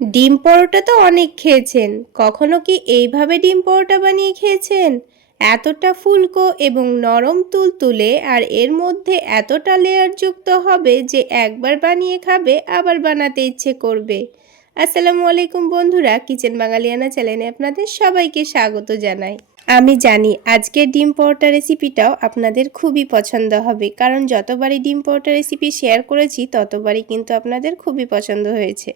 ডিম পরোটা তো অনেক খেয়েছেন। কখনো কি এইভাবে ডিম পরোটা বানিয়ে খেয়েছেন? এতটা ফুলকো এবং নরম তুলতুলে আর এর মধ্যে এতটা লেয়ার যুক্ত হবে যে একবার বানিয়ে খাবে, আবার বানাতে ইচ্ছে করবে। আসসালামু আলাইকুম বন্ধুরা, কিচেন বাঙালিয়ানা চ্যানেলে আপনাদের সবাইকে স্বাগত জানাই। আমি জানি আজকের ডিম পরোটা রেসিপিটাও আপনাদের খুবই পছন্দ হবে। কারণ যতবারই ডিম পরোটা রেসিপি শেয়ার করেছি, ততবারই কিন্তু আপনাদের খুবই পছন্দ হয়েছে।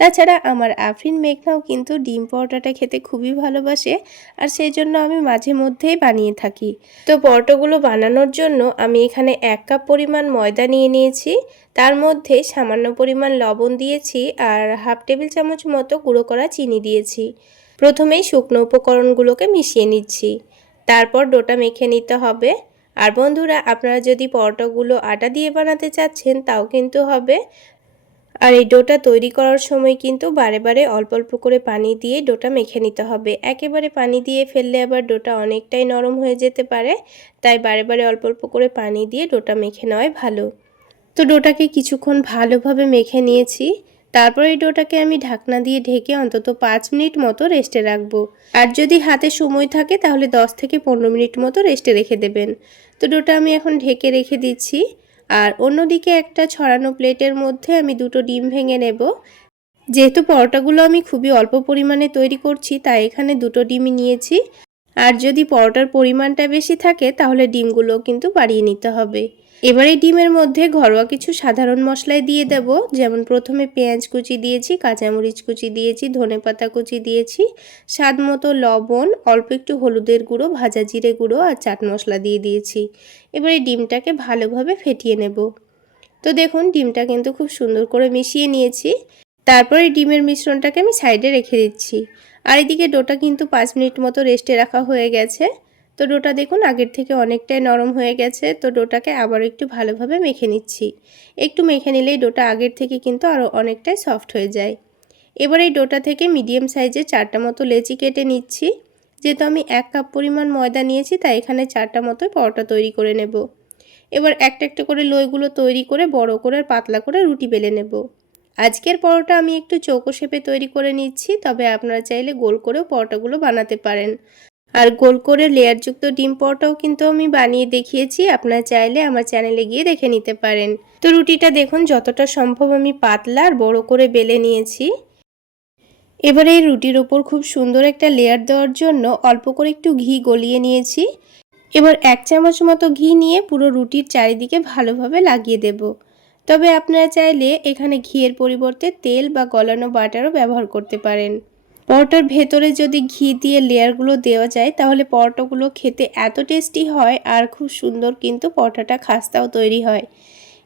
তাছাড়া আমার আফরিন মেঘনাও কিন্তু ডিম পরোটাটা খেতে খুবই ভালোবাসে আর সেই জন্য আমি মাঝে মধ্যেই বানিয়ে থাকি। তো পরোটাগুলো বানানোর জন্য আমি এখানে এক কাপ পরিমাণ ময়দা নিয়ে নিয়েছি, তার মধ্যে সামান্য পরিমাণ লবণ দিয়েছি আর হাফ টেবিল চামচ মতো গুঁড়ো করা চিনি দিয়েছি। প্রথমেই শুকনো উপকরণগুলোকে মিশিয়ে নিচ্ছি। তারপর ডোটা মেখে নিতে হবে। আর বন্ধুরা, আপনারা যদি পরোটাগুলো আটা দিয়ে বানাতে চাচ্ছেন, তাও কিন্তু হবে। আর এই ডোটা তৈরি করার সময় কিন্তু বারে বারে অল্প অল্প করে পানি দিয়ে ডোটা মেখে নিতে হবে। একেবারে পানি দিয়ে ফেললে আবার ডোটা অনেকটাই নরম হয়ে যেতে পারে। তাই বারে বারে অল্প অল্প করে পানি দিয়ে ডোটা মেখে নেওয়াই ভালো। তো ডোটাকে কিছুক্ষণ ভালোভাবে মেখে নিয়েছি। তারপর এই ডোটাকে আমি ঢাকনা দিয়ে ঢেকে অন্তত পাঁচ মিনিট মতো রেস্টে রাখব। আর যদি হাতে সময় থাকে, তাহলে দশ থেকে পনেরো মিনিট মতো রেস্টে রেখে দেবেন। তো ডোটা আমি এখন ঢেকে রেখে দিচ্ছি। আর অন্যদিকে একটা ছড়ানো প্লেটের মধ্যে আমি দুটো ডিম ভেঙে নেব। যেহেতু পরোটাগুলো আমি খুবই অল্প পরিমাণে তৈরি করছি, তাই এখানে দুটো ডিমই নিয়েছি। আর যদি পরোটার পরিমাণটা বেশি থাকে, তাহলে ডিমগুলো কিন্তু বাড়িয়ে নিতে হবে। এবার ডিমের মধ্যে ঘরোয়া কিছু সাধারণ মশলাই দিয়ে দেব। যেমন প্রথমে পেঁয়াজ কুচি দিয়েছি, কাঁচামরিচ কুচি দিয়েছি, ধনেপাতা কুচি দিয়েছি, স্বাদ মতো লবণ, অল্প একটু হলুদের গুঁড়ো, ভাজা জিরে গুঁড়ো আর চাট মশলা দিয়ে দিয়েছি। এবার ডিমটাকে ভালোভাবে ফেটিয়ে নেব। তো দেখুন, ডিমটা কিন্তু খুব সুন্দর করে মিশিয়ে নিয়েছি। তারপরে ডিমের মিশ্রণটাকে আমি সাইডে রেখে দিচ্ছি। আর এদিকে ডোটা কিন্তু পাঁচ মিনিট মতো রেস্টে রাখা হয়ে গেছে। তো ডোটা দেখুন, আগের থেকে অনেকটাই নরম হয়ে গেছে। তো ডোটাকে আবার একটু ভালোভাবে মেখে নিচ্ছি। একটু মেখে নিলেই ডোটা আগের থেকে কিন্তু আরও অনেকটাই সফট হয়ে যায়। এবার এই ডোটা থেকে মিডিয়াম সাইজে চারটা মতো লেচি কেটে নিচ্ছি। যেহেতু আমি এক কাপ পরিমাণ ময়দা নিয়েছি, তাই এখানে চারটা মতো পরোটা তৈরি করে নেব। এবার একটা একটা করে লইগুলো তৈরি করে বড় করে পাতলা করে রুটি বেলে নেব। আজকের পরোটা আমি একটু চৌকো শেপে তৈরি করে নিচ্ছি, তবে আপনারা চাইলে গোল করেও পরোটাগুলো বানাতে পারেন। আর গোল করে লেয়ারযুক্ত ডিম পরোটাও কিন্তু আমি বানিয়ে দেখিয়েছি। আপনারা চাইলে আমার চ্যানেলে গিয়ে দেখে নিতে পারেন। তো রুটিটা দেখুন, যতটা সম্ভব আমি পাতলা আর বড় করে বেলে নিয়েছি। এবারে এই রুটির ওপর খুব সুন্দর একটা লেয়ার দেওয়ার জন্য অল্প করে একটু ঘি গলিয়ে নিয়েছি। এবার এক চামচ মতো ঘি নিয়ে পুরো রুটির চারিদিকে ভালোভাবে লাগিয়ে দেব। তবে আপনারা চাইলে এখানে ঘিয়ের পরিবর্তে তেল বা গলানো বাটারও ব্যবহার করতে পারেন। পরোটার ভেতরে যদি ঘি দিয়ে লেয়ারগুলো দেওয়া যায়, তাহলে পরোটাগুলো খেতে এত টেস্টি হয় আর খুব সুন্দর কিন্তু পরোটাটা খাস্তাও তৈরি হয়।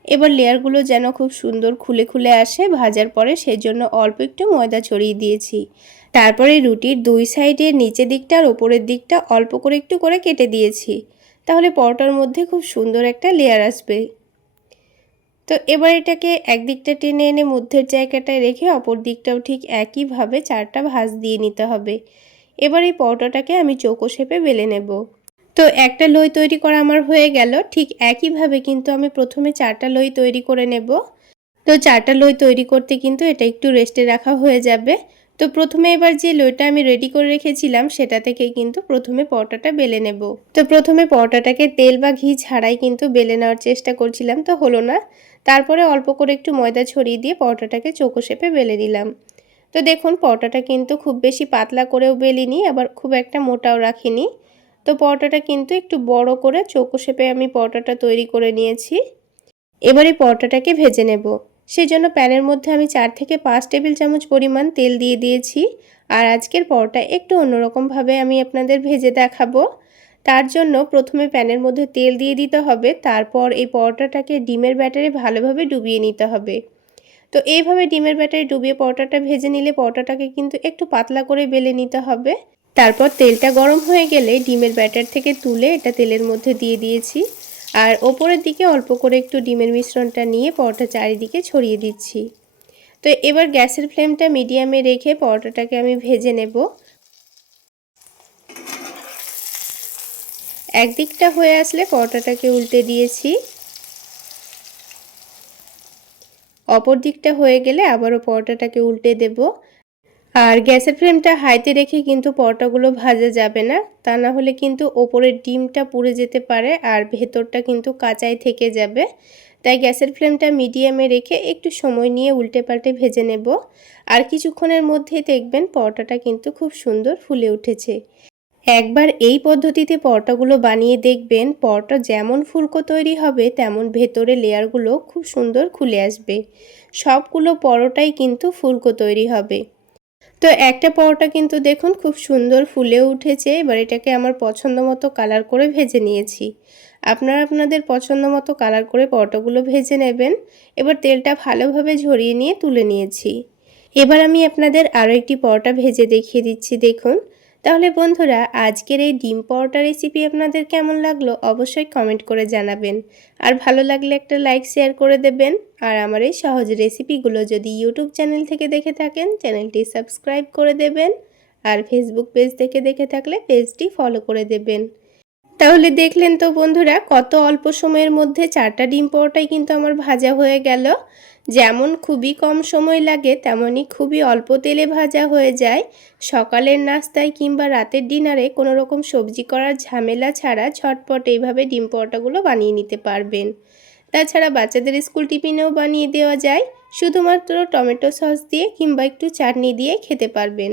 এবার লেয়ারগুলো যেন খুব সুন্দর খুলে খুলে আসে, ভাজার পরে সেজন্য অল্প একটু ময়দা ছড়িয়ে দিয়েছি। তারপরে রুটির দুই সাইডের নিচে দিকটা আর ওপরের দিকটা অল্প করে একটু করে কেটে দিয়েছি। তাহলে পরোটার মধ্যে খুব সুন্দর একটা লেয়ার আসবে। তো এবার এটাকে একদিকটা টেনে এনে মধ্যের জায়গাটায় রেখে অপর দিকটাও ঠিক একইভাবে চারটা ভাঁজ দিয়ে নিতে হবে। এবার এই পরোটাটাকে আমি চৌকো শেপে বেলে নেব। তো একটা লই তৈরি করা আমার হয়ে গেল, ঠিক একইভাবে কিন্তু আমি প্রথমে চারটা লই তৈরি করে নেব। তো চারটা লই তৈরি করতে কিন্তু এটা একটু রেস্টে রাখা হয়ে যাবে। তো প্রথমে এবার যে লইটা আমি রেডি করে রেখেছিলাম, সেটা থেকে কিন্তু প্রথমে পরোটাটা বেলে নেব। তো প্রথমে পরোটাটাকে তেল বা ঘি ছাড়াই কিন্তু বেলে নেওয়ার চেষ্টা করছিলাম, তো হলো না। তারপরে অল্প করে একটু ময়দা ছড়িয়ে দিয়ে পরোটাটাকে চৌকো শেপে বেলে দিলাম। তো দেখুন, পরোটাটা কিন্তু খুব বেশি পাতলা করেও বেলিনি, আবার খুব একটা মোটাও রাখিনি। তো পরোটাটা কিন্তু একটু বড় করে চৌকো শেপে আমি পরোটাটা তৈরি করে নিয়েছি। এবার পরোটাটাকে ভেজে নেব। সেই জন্য প্যানের মধ্যে আমি চার থেকে পাঁচ টেবিল চামচ পরিমাণ তেল দিয়ে দিয়েছি। আর আজকের পরোটা একটু অন্যরকমভাবে আমি আপনাদের ভেজে দেখাবো। তার জন্য প্রথমে প্যানের মধ্যে তেল দিয়ে দিতে হবে, তারপর এই পরোটাটাকে ডিমের ব্যাটারে ভালোভাবে ডুবিয়ে নিতে হবে। তো এইভাবে ডিমের ব্যাটারে ডুবিয়ে পরোটাটা ভেজে নিলে পরোটাটাকে কিন্তু একটু পাতলা করে বেলে নিতে হবে। তারপর তেলটা গরম হয়ে গেলে ডিমের ব্যাটার থেকে তুলে এটা তেলের মধ্যে দিয়ে দিয়েছি। আর ওপরের দিকে অল্প করে একটু ডিমের মিশ্রণটা নিয়ে পরোটা চারিদিকে ছড়িয়ে দিচ্ছি। তো এবার গ্যাসের ফ্লেমটা মিডিয়ামে রেখে পরোটাটাকে আমি ভেজে নেব। একদিকটা হয়ে আসলে পরোটাটাকে উল্টে দিয়েছি। অপর দিকটা হয়ে গেলে আবারও পরোটাটাকে উল্টে দেব। আর গ্যাসের ফ্লেমটা হাইতে রেখে কিন্তু পরোটাগুলো ভাজা যাবে না। তা না হলে কিন্তু ওপরের ডিমটা পুড়ে যেতে পারে আর ভেতরটা কিন্তু কাঁচাই থেকে যাবে। তাই গ্যাসের ফ্লেমটা মিডিয়ামে রেখে একটু সময় নিয়ে উল্টে পাল্টে ভেজে নেব। আর কিছুক্ষণের মধ্যেই দেখবেন পরোটাটা কিন্তু খুব সুন্দর ফুলে উঠেছে। একবার এই পদ্ধতিতে পরোটাগুলো বানিয়ে দেখবেন পরোটা যেমন ফুলকো তৈরি হবে, তেমন ভেতরে লেয়ারগুলো খুব সুন্দর খুলে আসবে। সবগুলো পরোটাই কিন্তু ফুলকো তৈরি হবে। তো একটা পরোটা কিন্তু দেখুন খুব সুন্দর ফুলে উঠেছে, এবার এটাকে আমার পছন্দ মতো কালার করে ভেজে নিয়েছি। আপনারা আপনাদের পছন্দ মতো কালার করে পরোটাগুলো ভেজে নেবেন। এবার তেলটা ভালোভাবে ঝরিয়ে নিয়ে তুলে নিয়েছি। এবার আমি আপনাদের আরও একটি পরোটা ভেজে দেখিয়ে দিচ্ছি, দেখুন। তাহলে বন্ধুরা, আজকের এই ডিম পরোটা রেসিপি আপনাদের কেমন লাগল অবশ্যই কমেন্ট করে জানাবেন। আর ভালো লাগলে একটা লাইক শেয়ার করে দেবেন। আর আমার এই সহজ রেসিপিগুলো যদি ইউটিউব চ্যানেল থেকে দেখে থাকেন চ্যানেলটি সাবস্ক্রাইব করে দেবেন। আর ফেসবুক পেজ থেকে দেখে থাকলে পেজটি ফলো করে দেবেন। তাহলে দেখলেন তো বন্ধুরা, কত অল্প সময়ের মধ্যে চারটা ডিম পরোটাই কিন্তু আমার ভাজা হয়ে গেল। যেমন খুবই কম সময় লাগে তেমনই খুবই অল্প তেলে ভাজা হয়ে যায়। সকালের নাস্তায় কিংবা রাতের ডিনারে কোনো রকম সবজি করার ঝামেলা ছাড়া ঝটপট এইভাবে ডিম পরোটাগুলো বানিয়ে নিতে পারবেন। তাছাড়া বাচ্চাদের স্কুল টিফিনেও বানিয়ে দেওয়া যায়। শুধুমাত্র টমেটো সস দিয়ে কিংবা একটু চাটনি দিয়ে খেতে পারবেন।